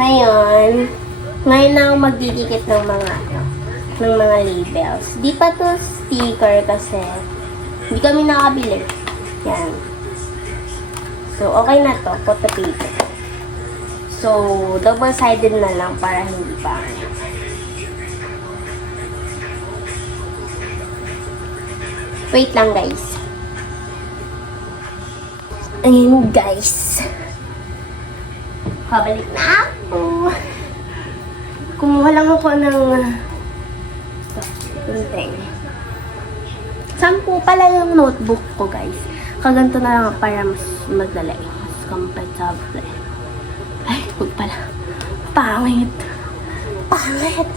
Ngayon na ako magdidikit ng mga labels. Di pa to sticker kasi hindi kami nakabili. Yan. So, okay na to. Photo paper. So, double-sided na lang para hindi pa. Wait lang, guys. Ayun, guys. Pabalik na ako. Kumuha lang ako ng tunting. 10 pala yung notebook ko, guys. Kaganto na lang para mas madali. Mas comfortable. Ay, huwag pala. Pangit. Pangit.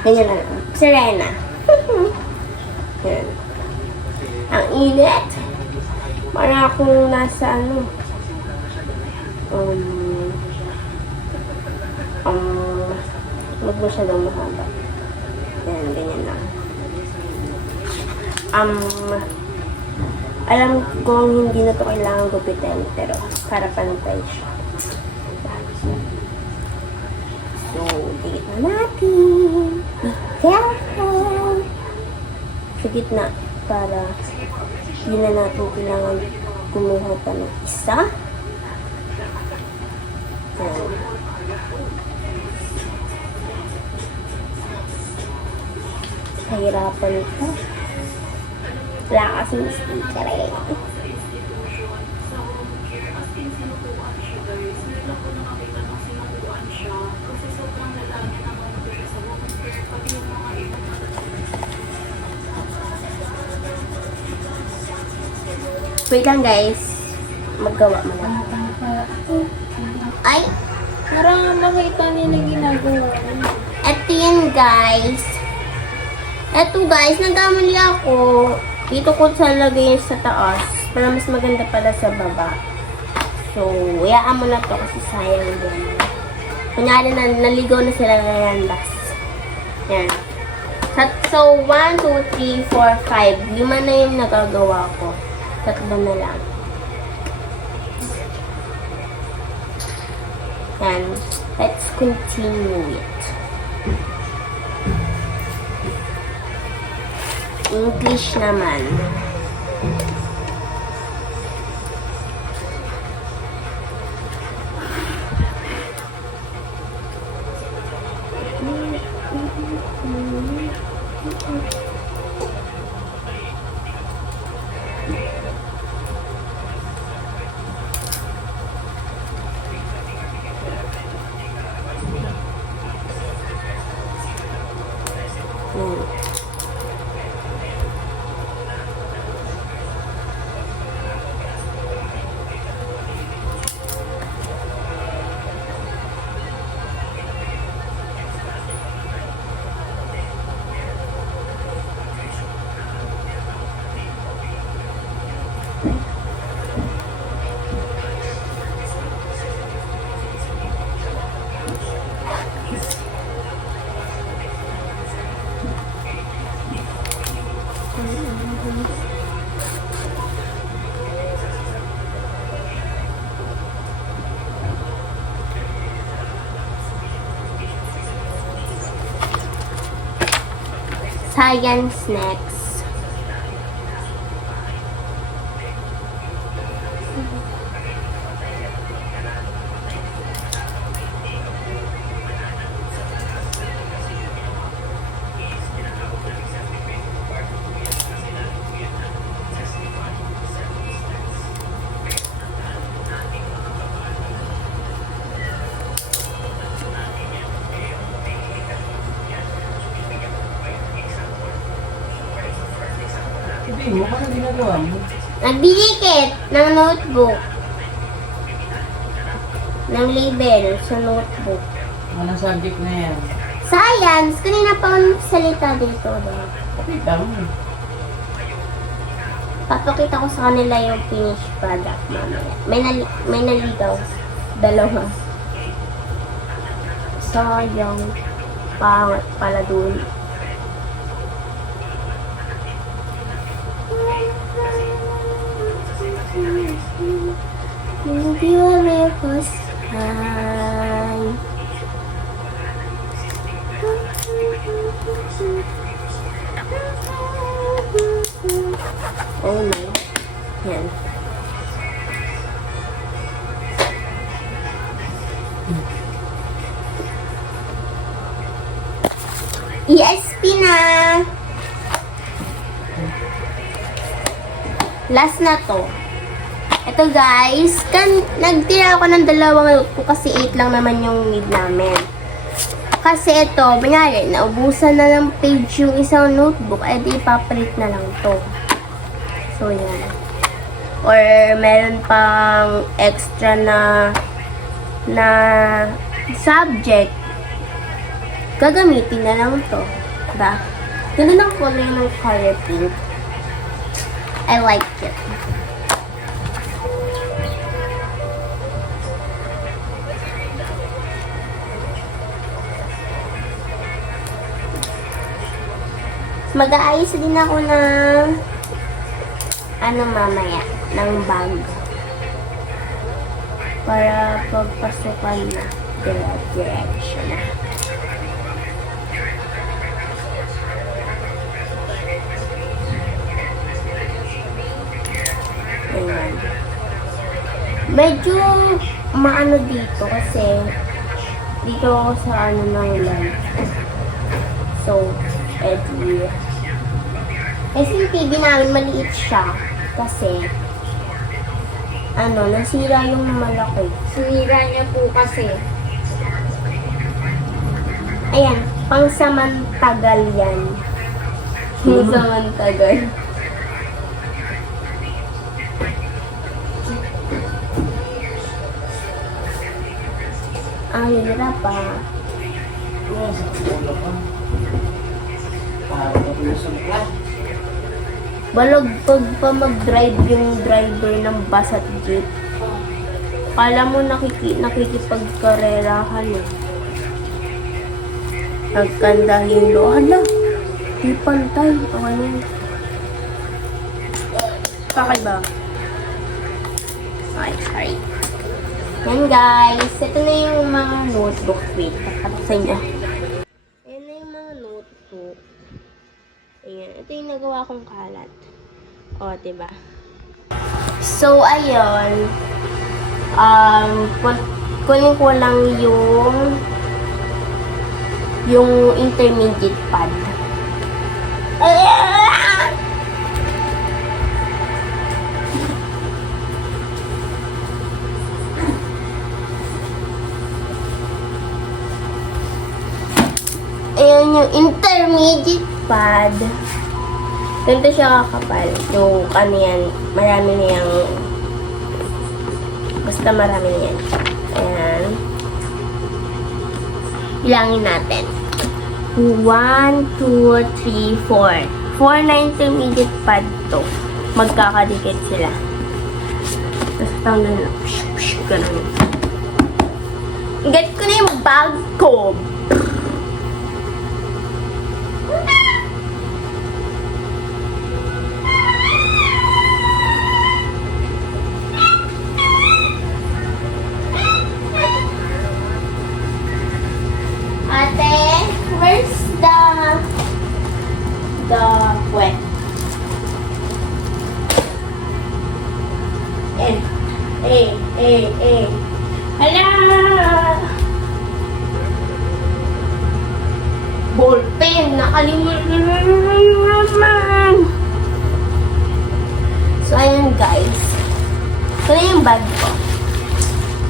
Ganyan na lang. Serena. Yan. Ang init. Para akong nasa huwag masyadong mahaba. Yan, ganyan lang. Alam kong hindi na to kailangan gupitin, pero para pantay siya. So, dikit na natin. Careful! Sa gitna, para hindi na natin kailangan kumuha pa ng isa. Yan. Kahirapan ito. Wala kasing sticker eh. Wait lang, guys. Maggawa mo lang. Ay! Parang makita nila ginagawa. Ito yun, guys. Ito, guys. Nagkamali ako. Dito ko sa lagay sa taas. Para mas maganda pala sa baba. So, hayaan mo na to kasi sayang din. Kunyari na, naligaw na sila ng landas. Yan. So, 1, 2, 3, 4, 5. 5 na yung nagagawa ko. 3 na lang. Yan. Let's continue it. English naman. Science next. Sabi mo, paano ginagawa mo? Nagdidikit ng notebook. Ng label sa notebook. Anong subject na yan? Science! Kanina pa ako salita dito. Pakita mo. Papakita ko sa kanila yung finished product mamaya. May naligaw. 2. Sayang. Pangat pala dun. Hindi parehas. Hi. Oh no. Yan. ESP na. Last na to. Ito guys, nagtira ako ng dalawang notebook kasi 8 lang naman yung need namin. Kasi ito, kunyari, naubusan na ng page yung isang notebook, edi ipapalit na lang to. So, yan. Or, meron pang extra na subject. Gagamitin na lang to. Diba? Ganun ang kulay ng color pink. I like it. Mag-aayos din ako ng mamaya, ng bag. Para pagpasukan na, direction na. Ayan. Medyo maano dito kasi dito ako sa ano ng live. So, edi. Kasi yung TV namin maliit siya kasi nasira yung malaki. Sinira niya po kasi. Ayan, pangsamantagal yan. Pangsamantagal. Ang hirap pa. Oo, sa ulo ko. Napusog ka. Balagpag pa mag-drive yung driver ng bus at jeep. Kala mo nakikipagkarerahan eh. Nagkandahilo. Hala, di pantay. Okay na yun. Kakay ba? Okay, sorry. Yan guys, ito na yung mga notebook. Wait, kakabuksan niya. Ayan na yung mga notebook. Ayan, ito yung nagawa kong kalat. O, diba? So, ayun. Kunin ko lang yung intermediate pad. Ayan yung intermediate pad. Ganito siya kakapal. Yung yan, marami na yung basta marami na yan. Ayan. Bilangin natin. 1, 2, 3, 4. 4 na intermediate pad to. Magkakadikit sila. Tapos tanggal na. Ganun. Get ko na yung bag ko. Ate, where's the wet? Hala! Ballpen, nakalimutan naman. So, ayan guys. Ito na yung bag ko.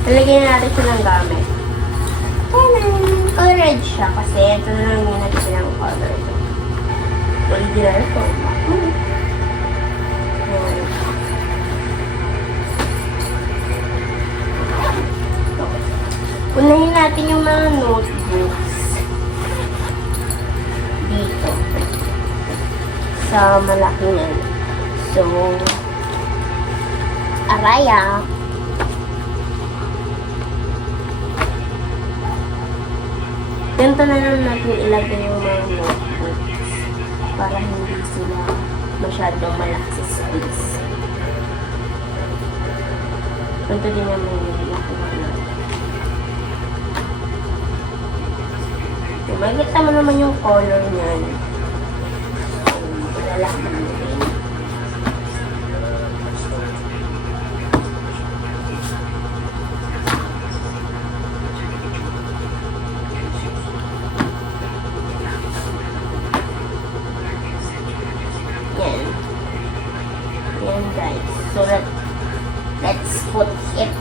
Talagyan na natin siya ng gamit. Colored siya kasi ito na lang yung natin ng color. Original ko. Unahin natin yung mga notebooks dito sa malaking yan. So, araya. Ganito na lang natin ilagay yung mga notebooks para hindi sila masyadong malaki sa space. Ito din naman yung nakuha natin. So, makikita mo naman yung color niyan. So, ilalaman mo din. Yan. Yan guys. So, let's put it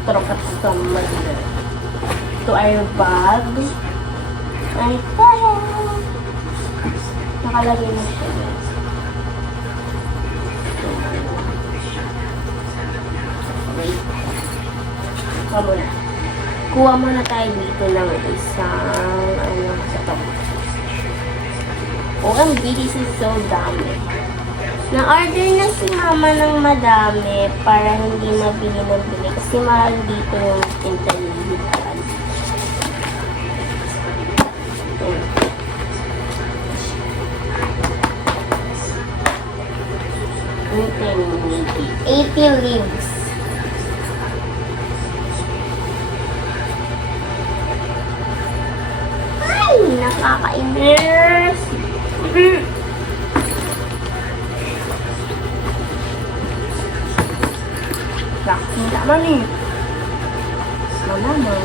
to our bag. And tada! Nakalagay na siya guys. Wait. Kuha muna tayo dito ng isang ito. OMG, this is so dami. Na-order na si mama ng madami para hindi mabili ng bili kasi mahal dito yung internet plan. $80 leaves. Ay, nakakainis. Vaccine naman eh. Malaman.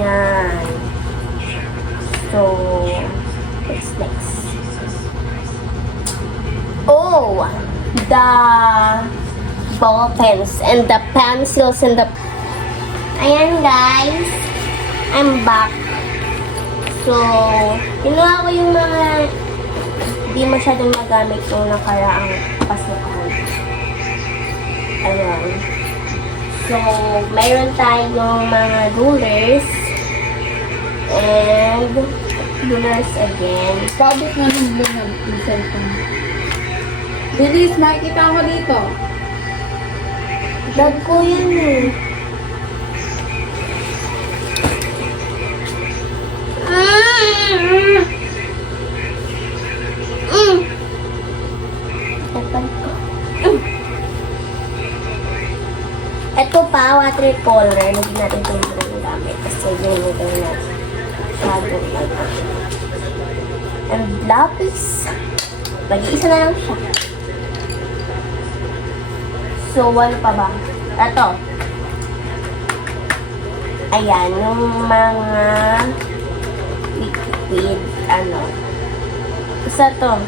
Yan. So, what's next? Oh, the ball pens and the pencils and the... Ayan guys, I'm back. So, ginawa ko yung mga di masyadong magamit yung nakaraang pasukan. Ayan. So, mayroon tayong mga rulers and rulers again. Pabot na ng bunag yung cellphone. Bilis, makikita ko dito. Bag ko yan eh. Tapan ko. Ito pa, watercolor. Hindi natin ito yung gamit. Kasi yun ito na shadow like that. And lapis. Mag-iisa na lang siya. So, ano pa ba? Ito. Ayan, yung mga liquid, Isa to.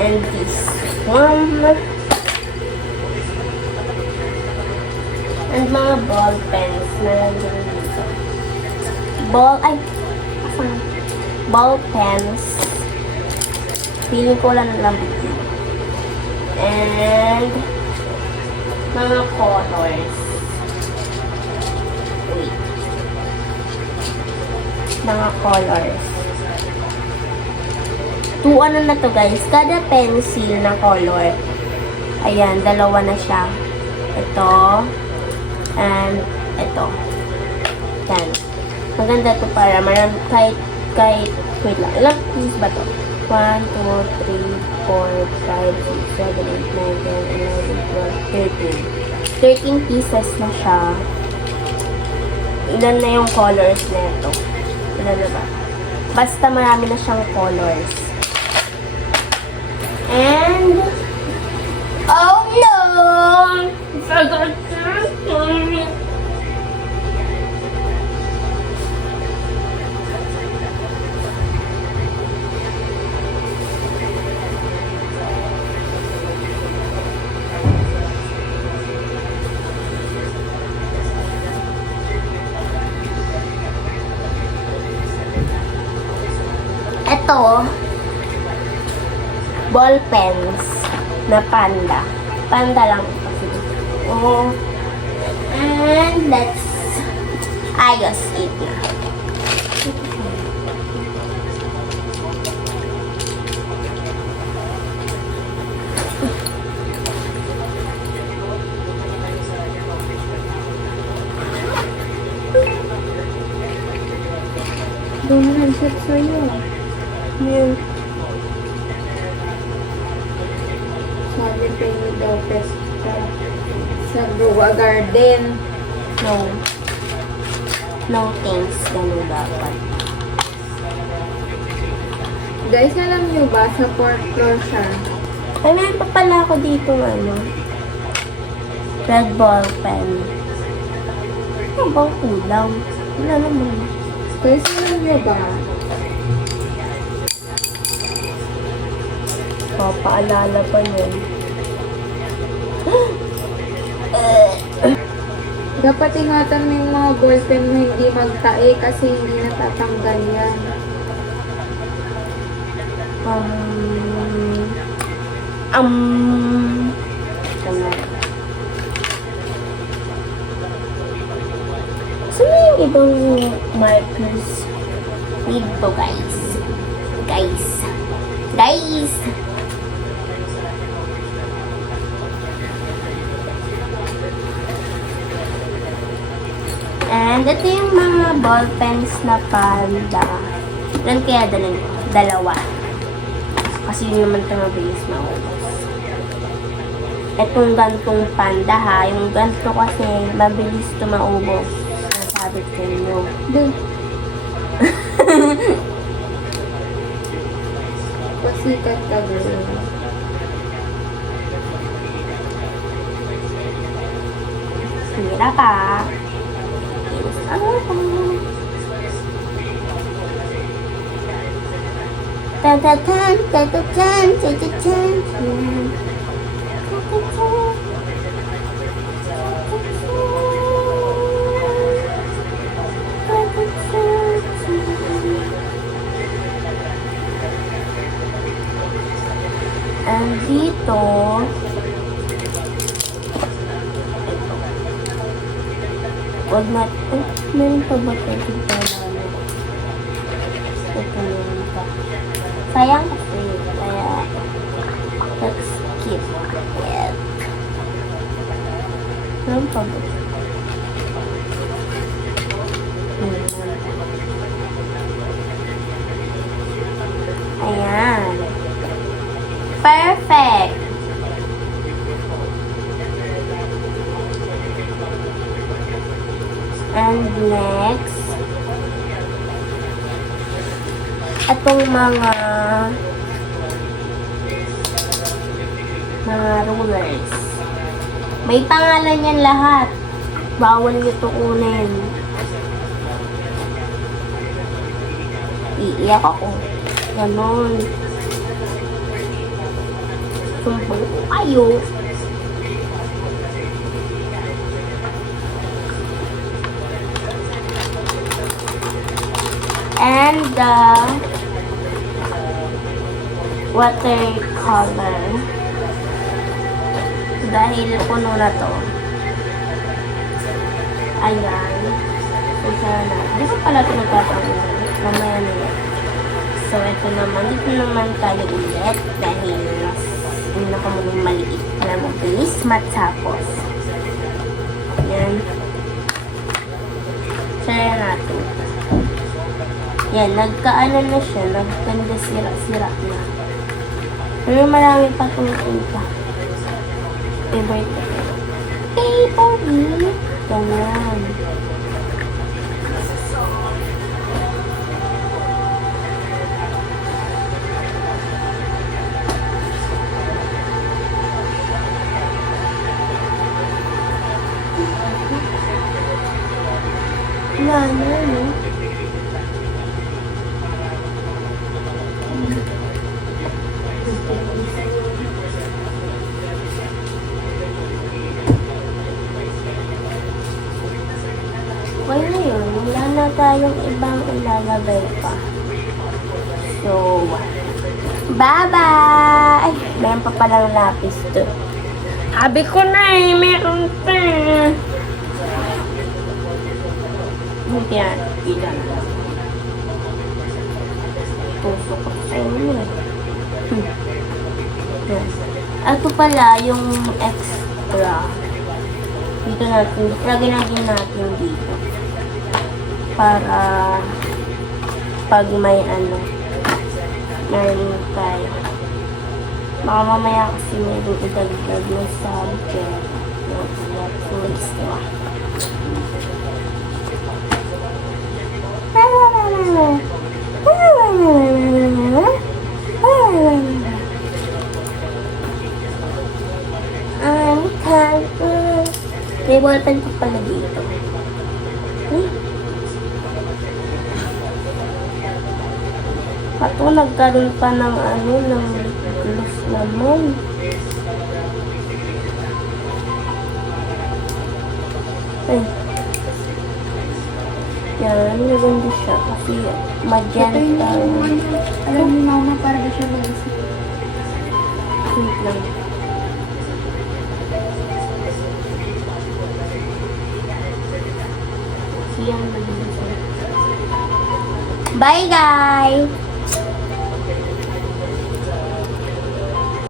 And this one. And mga ball pens na lang din dito. Ball pens. Feeling ko lang dito. And mga colors. Wait. Mga colors. Ano na to guys? Kada pencil na color. Ayan, dalawa na siya. Ito. And ito. Yan. Maganda to para kahit wait lang. Ilang pieces ba to? 1, 2, 3, 4, 5, 6, 7, 8, 9, 10, 11, 12, 13 pieces na siya. Ilan na yung colors na ito? Ilan na ba? Basta marami na siyang colors. And oh no! Forgot something. Ito, ball pens na panda. Panda lang kasi. Oh. And let's ayos it na. Doon mo nag-shoot sa'yo. Yun. Sabi kayo daw sa Goa Garden. No. No thanks. Ganun dapat. Guys, alam nyo ba, sa 4th floor siya. Ay, meron pa pala ako dito ano. Red ball pen. Ano bang kulang? Wala naman. Guys, alam nyo ba, Papaalala pa yun. dapat ingatan mo yung mga ballpen mo hindi magtae kasi hindi natatanggal yan. Ano? Saan yung ibang markers? Dito, guys. Guys! And ito yung mga ball pens na panda. Ilan kaya dalhin ko? Dalawa. Kasi yun naman ito mabilis maubos. Itong gantong panda ha. Yung ganto kasi mabilis ito maubos. Nasabi ko inyo. Doon. Pasikat ka, girl. Sira ka. Ano ba? Tan-tan-tan, tan-tan-tan, tan-tan-tan. And dito, wag na, meron pa ba ito? Ito meron pa. Sayang kasi, kaya, let's skip it. Meron pa ba? Ayan. Perfect! And next, itong mga rulers. May pangalan yan lahat. Bawal nyo tuunin. Iiyak ako. Ganon. Sumbong ko kayo. And the watercolor. Dahil puno na to. Ayan. Isa na. Di ba pala ito nagtatawin? Mamaya na yan. So, ito naman. Dito naman tayo ulit. Dahil yung nakamulong maliit. Alam mo, bilis matapos. Ayan. Share natin. Yan, nagkaano na siya. Nagkanda sira-sira na. Pero marami pa itong pa. Favorite ko. Favorite. Ganyan. Wala na, no? Okay na yun. Wala na tayong ibang ilalagay pa. So, bye-bye! Ay, meron pa palang lapis to. Sabi ko na eh, meron pa. Yan, ilan lang. Puso ko sa inyo eh. Yan. Ito pala yung extra. Dito natin, lagyan natin dito. Para pag may meron tayo. Baka mamaya kasi mayroong idagdag na subject. Netflix, diba? May ballpen pa pala dito. Pato, nagkaroon pa ng ng lip gloss naman. Ay. Yan, maganda siya kasi magenta. Alam ni mama para ba siya mag-isip. Sweet lang. Yan, maganda siya. Bye, guys!